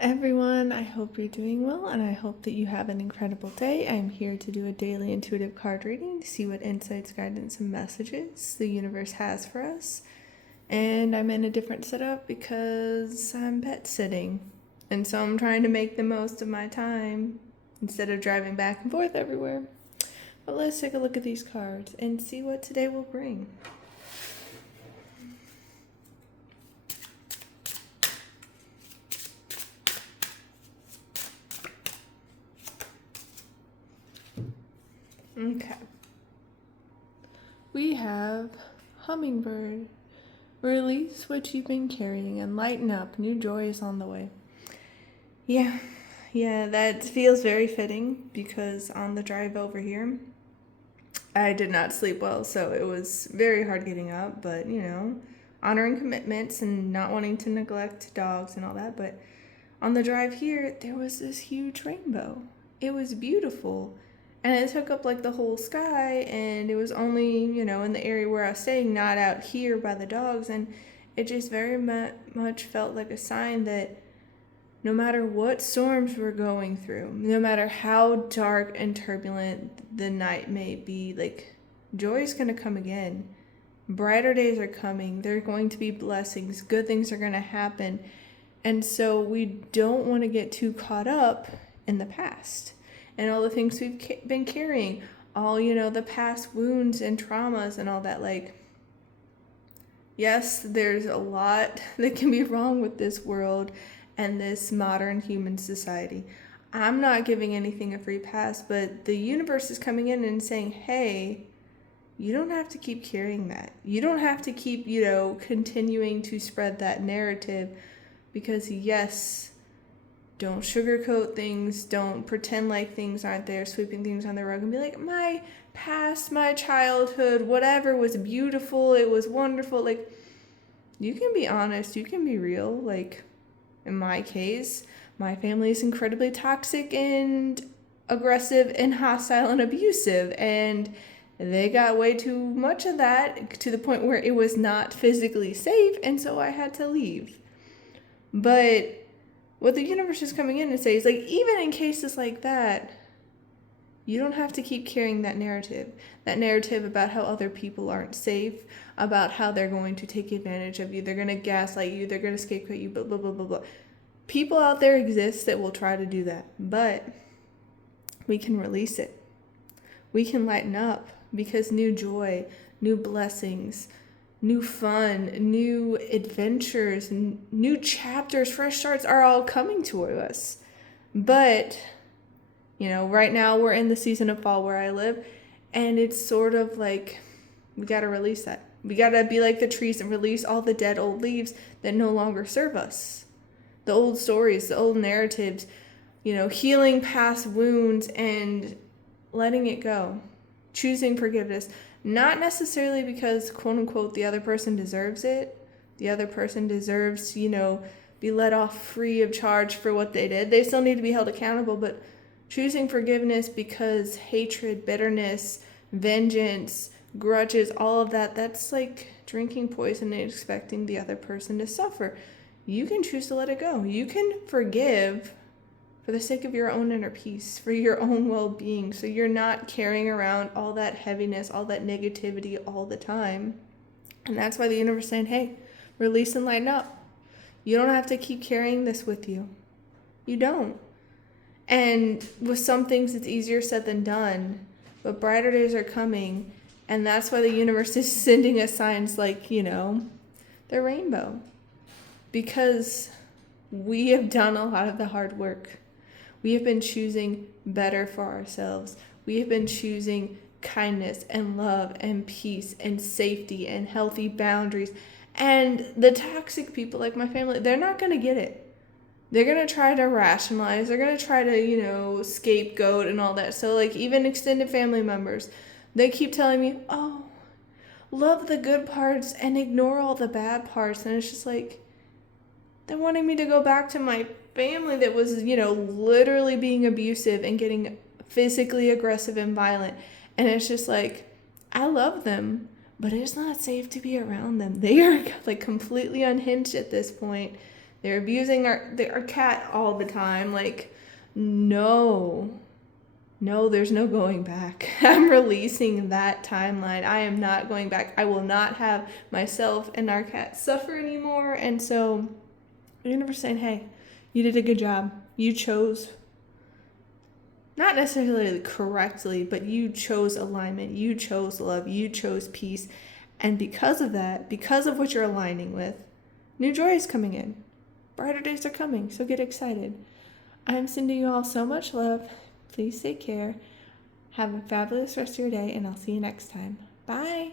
everyone. I hope you're doing well, and I hope that you have an incredible day. I'm here to do a daily intuitive card reading to see what insights, guidance, and messages the universe has for us. And I'm in a different setup because I'm pet sitting. And so I'm trying to make the most of my time instead of driving back and forth everywhere. But let's take a look at these cards and see what today will bring. Okay. We have Hummingbird. Release what you've been carrying and lighten up. New joy is on the way. Yeah, that feels very fitting because on the drive over here, I did not sleep well, so it was very hard getting up, but honoring commitments and not wanting to neglect dogs and all that. But on the drive here, there was this huge rainbow. It was beautiful. And it took up like the whole sky, and it was only, in the area where I was staying, not out here by the dogs. And it just very much felt like a sign that no matter what storms we're going through, no matter how dark and turbulent the night may be, like, joy is going to come again. Brighter days are coming. There are going to be blessings. Good things are going to happen. And so we don't want to get too caught up in the past and all the things we've been carrying, all, the past wounds and traumas and all that. Like, yes, there's a lot that can be wrong with this world and this modern human society. I'm not giving anything a free pass, but the universe is coming in and saying, hey, you don't have to keep carrying that. You don't have to keep, continuing to spread that narrative because, yes, don't sugarcoat things. Don't pretend like things aren't there, sweeping things on the rug and be like, my past, my childhood, whatever was beautiful. It was wonderful. Like, you can be honest. You can be real. Like, in my case, my family is incredibly toxic and aggressive and hostile and abusive. And they got way too much of that to the point where it was not physically safe. And so I had to leave. But what the universe is coming in and saying is, like, even in cases like that, you don't have to keep carrying that narrative about how other people aren't safe, about how they're going to take advantage of you, they're going to gaslight you, they're going to scapegoat you, blah, blah, blah, blah, blah. People out there exist that will try to do that, but we can release it. We can lighten up because new joy, new blessings, new fun, new adventures, new chapters, fresh starts are all coming to us. But, right now we're in the season of fall where I live, and it's sort of like we got to release that. We got to be like the trees and release all the dead old leaves that no longer serve us. The old stories, the old narratives, healing past wounds and letting it go. Choosing forgiveness. Not necessarily because, quote unquote, the other person deserves it. The other person deserves, be let off free of charge for what they did. They still need to be held accountable, but choosing forgiveness because hatred, bitterness, vengeance, grudges, all of that, that's like drinking poison and expecting the other person to suffer. You can choose to let it go. You can forgive for the sake of your own inner peace, for your own well-being, so you're not carrying around all that heaviness, all that negativity all the time. And that's why the universe is saying, hey, release and lighten up. You don't have to keep carrying this with you. You don't. And with some things, it's easier said than done, but brighter days are coming, and that's why the universe is sending us signs like, the rainbow. Because we have done a lot of the hard work. We have been choosing better for ourselves. We have been choosing kindness and love and peace and safety and healthy boundaries. And the toxic people like my family, they're not going to get it. They're going to try to rationalize. They're going to try to, scapegoat and all that. So, like, even extended family members, they keep telling me, oh, love the good parts and ignore all the bad parts. And it's just like, they're wanting me to go back to my family that was, literally being abusive and getting physically aggressive and violent. And it's just like, I love them, but it's not safe to be around them. They are like completely unhinged at this point. They're abusing our cat all the time. Like, no. No, there's no going back. I'm releasing that timeline. I am not going back. I will not have myself and our cat suffer anymore. And so the universe saying, hey, you did a good job. You chose, not necessarily correctly, but you chose alignment. You chose love. You chose peace. And because of that, because of what you're aligning with, new joy is coming in. Brighter days are coming. So get excited. I'm sending you all so much love. Please take care. Have a fabulous rest of your day, and I'll see you next time. Bye.